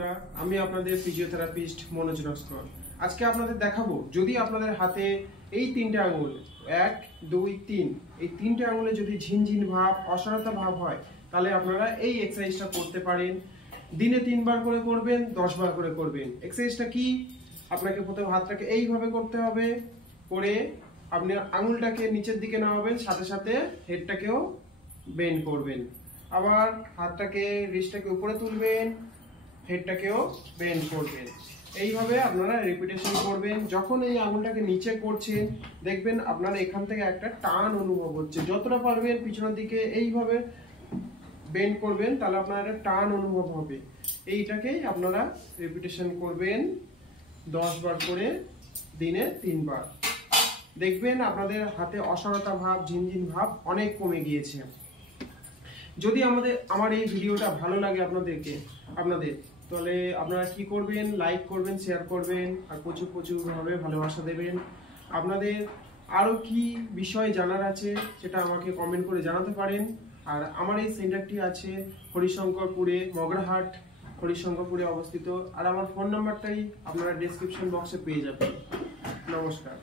বন্ধুরা, আমি আপনাদের ফিজিওথেরাপিস্ট মনোজ নস্কর। আজকে আপনাদের দেখাবো, যদি আপনাদের হাতে এই তিনটে আঙুল 1, 2, 3 এই তিনটে আঙুলে যদি ঝিনঝিন ভাব, অসাড়তা ভাব হয়, তাহলে আপনারা এই এক্সারসাইজটা করতে পারেন। দিনে 3 বার করে করবেন, 10 বার করে করবেন। এক্সারসাইজটা কি? আপনাকে প্রথমে হাতটাকে এইভাবে করতে হবে, করে আপনি আঙুলটাকে নিচের দিকে নামাবেন, সাথে সাথে হেডটাকেও বেন্ড করবেন। আবার হাতটাকে রিস্টটাকে উপরে তুলবেন, হেডটাকেও বেন্ড করবেন। এইভাবে আপনারা রিপিটেশন করবেন। যখন এই আঙুলটাকে নিচে করছেন, দেখবেন আপনারা এখান থেকে একটা টান অনুভব হচ্ছে। যতটা পারবেন পিছনের দিকে এইভাবে বেন্ড করবেন, তাহলে আপনার একটা টান অনুভব হবে। এইটাকেই আপনারা রিপিটেশন করবেন 10 বার করে, দিনে 3 বার। দেখবেন আপনাদের হাতে অসাড়তা ভাব, ঝিনঝিন ভাব অনেক কমে গিয়েছে। যদি আমার এই ভিডিওটা ভালো লাগে আপনাদের তাহলে আপনারা কি করবেন? লাইক করবেন, শেয়ার করবেন, আর প্রচুর ভাবে ভালোবাসা দেবেন। আপনাদের আরো কি বিষয় জানার আছে সেটা আমাকে কমেন্ট করে জানাতে পারেন। আর আমার এই সেন্টারটি আছে হরিশঙ্করপুরে, মগরাহাট হরিশঙ্করপুরে অবস্থিত। আর আমার ফোন নাম্বারটাই আপনারা ডেসক্রিপশন বক্সে পেয়ে যাবেন। নমস্কার।